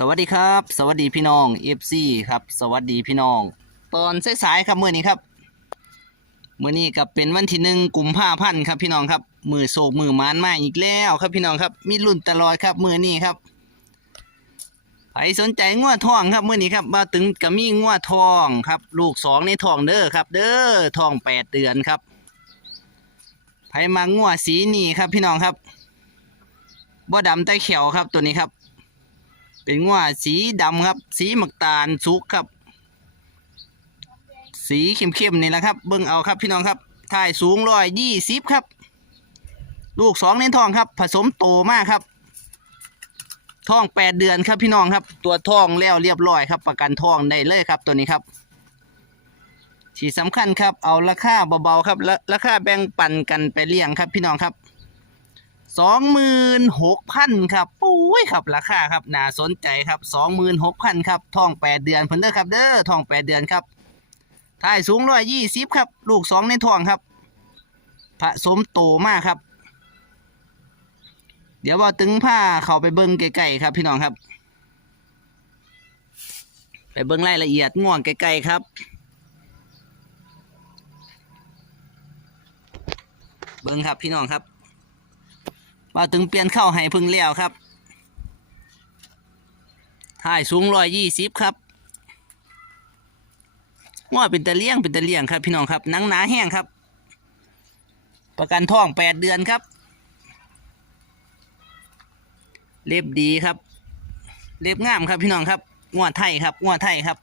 สวัสดีครับ สวัสดีพี่น้องเอฟซีครับ สวัสดีพี่น้อง ตอนสายๆครับมื่อนี้ครับมื่อนี้กับเป็นวันที่หนึ่งกลุ่มภาพันครับพี่น้องครับ มือโศกมือมานมาอีกแล้วครับพี่น้องครับ มีรุ่นตลอดครับมื่อนี้ครับใครสนใจงัวทองครับมื่อนี้ครับมาถึงกับมีงัวทองครับ ลูกสองในทองเด้อครับ เด้อทองแปดเดือนครับใครมางัวสีนี่ครับพี่น้องครับบ่ดำแต่เขียวครับตัวนี้ครับ เป็นงัวสีดำครับ สีหมักตาลสุกครับ สีเข้มๆนี่แหละครับเบิ่งเอาครับพี่น้องครับถ่ายสูงร้อยยี่สิบครับ ลูกสองเน้นทองครับ ผสมโตมากครับท้องแปดเดือนครับพี่น้องครับ ตัวท้องแล้วเรียบร้อยครับ ประกันท้องได้เลยครับตัวนี้ครับที่สำคัญครับเอาราคาเบาๆครับและราคาแบ่งปันกันไปเลี้ยงครับพี่น้องครับ สองหมื่นหกพันครับปุ้ยครับราคาครับน่าสนใจครับสองหมื่นหกพันครับทองแปดเดือนเพิ่นเด้อครับเด้อทองแปดเดือนครับถ่ายสูงร้อยยี่สิบครับ ลูกสองในทองครับผสมโตมากครับ เดี๋ยวว่าตึงผ้าเขาไปเบิ้งไกลๆครับ พี่น้องครับ ไปเบิ้งรายละเอียดง่วงไกลๆครับเบิ้งครับพี่น้องครับ ว่าถึงเปลี่ยนเข้าให้พึ่งแล้วครับถ่ายสูงร้อยยี่สิบครับว่าเป็นตะเลี่ยงเป็นตะเลี่ยงครับ พี่น้องครับนังหนาแห้งครับ ประกันท้องแปดเดือนครับ เล็บดีครับ เล็บงามครับพี่น้องครับงวดไทยครับงวดไทยครับ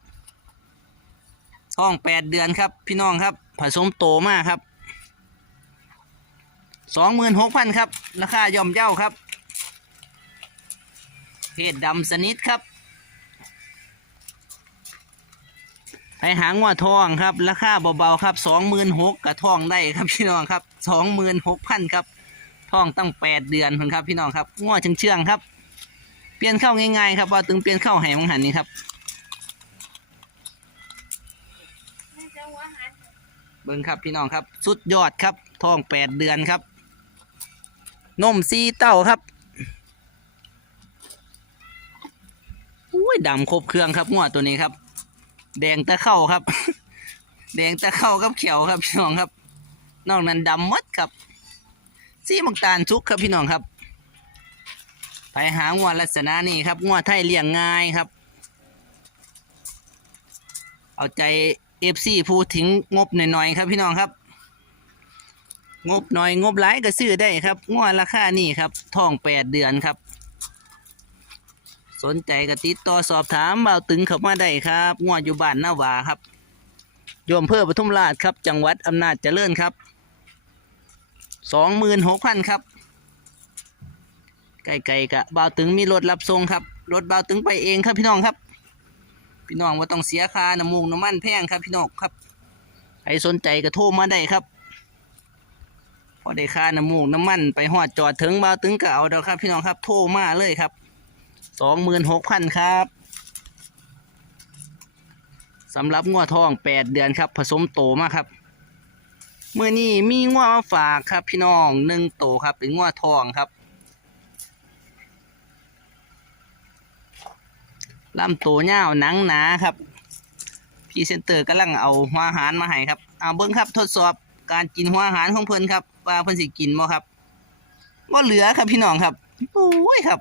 ท้องแปดเดือนครับ พี่น้องครับ ผสมโตมากครับ สองหมื่นหกพันครับ ราคาย่อมเย่าครับ เพศดำสนิทครับไปหางว่าทองครับ ราคาเบาๆครับสองหมื่นหกกับทองได้ครับพี่น้องครับสองหมื่นหกพันครับทองตั้งแปดเดือนครับพี่น้องครับง้อเชื่องๆครับ เปลี่ยนเข้าง่ายๆครับว่าตึงเปลี่ยนเข้าแหมังหันนี่ครับเบิ้งครับพี่น้องครับ สุดยอดครับทองแปดเดือนครับ นมซีเต้าครับอุ้ยดำครบเครื่องครับงวดตัวนี้ครับ แดงตะเข้าครับ แดงตะเข้ากับเขียวครับพี่น้องครับ นอกนั้นดำมัดครับสีมักตาลชุกครับพี่น้องครับ ไปหางวดลักษณะนี้ครับงวดไทยเลี้ยงง่ายครับ เอาใจเอฟซีพูดถึงงบหน่อยๆครับพี่น้องครับ งบหน่อยงบหลายก็ซื้อได้ครับงวดราคานี่ครับทองแปดเดือนครับ สนใจก็ติดต่อสอบถามเบาตึงเข้ามาได้ครับงวดอยู่บ้านนาวาครับโยมเพื่อปทุมราชครับ จังหวัดอำนาจเจริญครับสองหมื่นหกพันครับไกลๆกะเบาตึงมีรถรับส่งครับรถเบาตึงไปเองครับพี่น้องครับ พี่น้องว่าต้องเสียค่าน้ำมูกน้ำมันแพงครับพี่น้องครับใครสนใจก็โทรมาได้ครับ พอได้ค่าน้ำมูกน้ำมันไปหอดจอดถึงบ่าวตึงก็เอาเด้อครับ พี่น้องครับโทรมาเลยครับสองหมื่นหกพันครับสำหรับงัวทองแปดเดือนครับ ผสมโตมากครับเมื่อนี้มีงัวมาฝากครับ พี่น้องหนึ่งโตครับ เป็นงัวทองครับลำโตเงาหนังหนาครับพรีเซนเตอร์กำลังเอาหัวอาหารมาให้ครับเอาเบิ้งครับทดสอบการกินหัวอาหารของเพิ่นครับ ว่าเพิ่นสิกินบ่ครับบ่เหลือครับพี่น้องครับโอ้ยครับ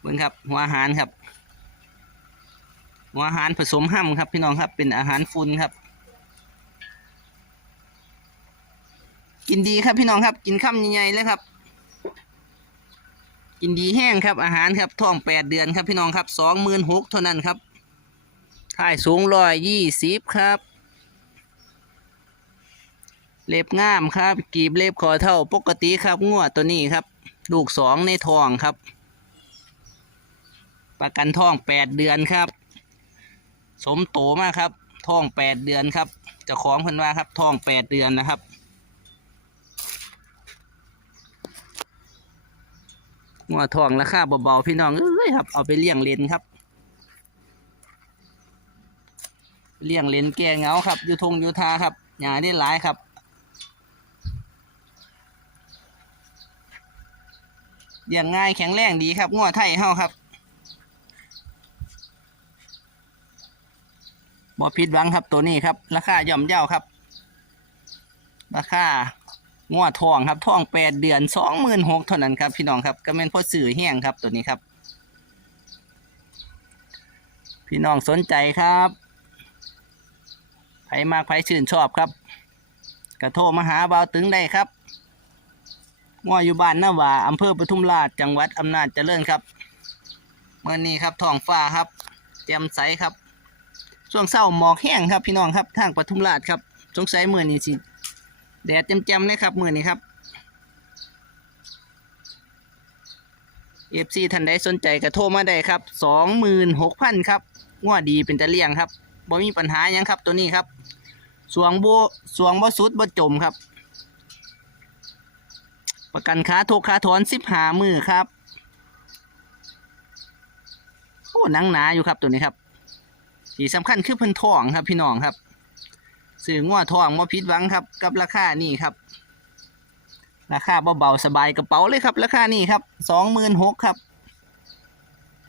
เบิ่งครับ หัวอาหารครับ หัวอาหารผสมห้ำครับ พี่น้องครับ เป็นอาหารฟุนครับ กินดีครับพี่น้องครับ กินข้ามใหญ่ๆเลยครับ กินดีแห้งครับอาหารครับท้องแปดเดือนครับพี่น้องครับสองหมื่นหกเท่านั้นครับ ถ่ายสูงร้อยยี่สิบครับ เล็บงามครับ กีบเล็บขอเท่าปกติครับงวดตัวนี้ครับ ลูกสองในทองครับ ประกันทองแปดเดือนครับ สมโตมากครับทองแปดเดือนครับจะของพิ่นว่าครับทองแปดเดือนนะครับงัวทองราคาเบาๆพี่น้องเอ้ยครับเอาไปเลี้ยงเลนครับ เลี้ยงเลนแก่เงาครับ อยู่ทงอยู่ทาครับหญ้าได้หลายครับ เลี้ยงง่ายแข็งแรงดีครับงัวไทยเฮาครับบ่ผิดหวังครับตัวนี้ครับ ราคาย่อมเย้าครับ ราคางัวทองครับทองแปดเดือนสองหมื่นหกเท่านั้นครับพี่น้องครับก็เป็นพ่อสื่อแห้งครับตัวนี้ครับ พี่น้องสนใจครับ ใครมากใครชื่นชอบครับกระโทรมาหาบาวตึงได้ครับงัวอยู่บ้านนาว่าอำเภอปทุมราชจังหวัดอำนาจเจริญครับเมื่อนี้ครับท้องฟ้าครับแจ่มใสครับ ช่วงเศร้าหมอกแห้งครับพี่น้องครับทางปทุมราชครับสงสัยมื่อนี้สิแดดแจ่มๆเลยครับมื่อนี้ครับเอฟซีท่านใดสนใจกระโทรมาได้ครับสองหมื่นหกพันครับงัวดีเป็นตะเลี่ยงครับบ่มีปัญหายังครับตัวนี้ครับ สวงโบสวงบ่สุดบ่จมครับ ประกันค้าโทกค้าถอนสิบหามือครับ โอ้หนังหนาอยู่ครับตัวนี้ครับที่สำคัญคือเพิ่นทองครับพี่น้องครับซื้องัวทองว่าผิดหวังครับ กับราคานี่ครับ ราคาเบาๆสบายกระเป๋าเลยครับ ราคานี่ครับสองหมื่นหกครับ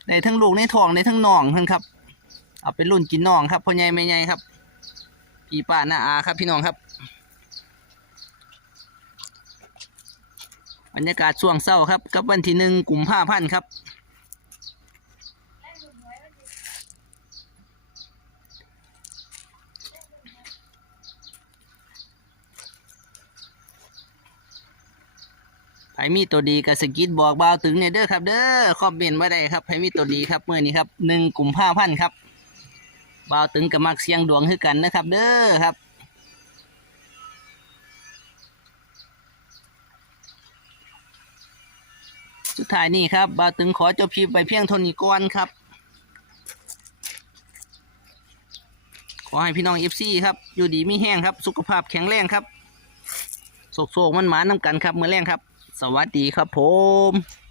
ในทั้งลูกในทองในทั้งน่องทั้งครับ เอาไปรุ่นกินน่องครับพ่อใหญ่แม่ใหญ่ครับ พี่ป้าหน้าอาครับพี่น้องครับบรรยากาศช่วงเศร้าครับกับวันที่หนึ่งกลุ่มผ้าพันครับ ไผมีตัวดีกับสกิดบอกบ่าวถึงเนี่ยเด้อครับ เด้อคอมเมนต์มาได้ครับไผมีตัวดีครับเมื่อนี้ครับหนึ่งกลุ่มผ้าพันครับ บ่าวถึงกับมักเสียงดวงคือกันนะครับ เด้อครับสุดท้ายนี่ครับบ่าวถึงขอจบคลิปไปเพียงเท่านี้ก่อนครับ ขอให้พี่น้องเอฟซีครับ อยู่ดีมีแห้งครับ สุขภาพแข็งแรงครับโศกโศกมันหมาน้ำกันครับเมื่อแรงครับ สวัสดีครับผม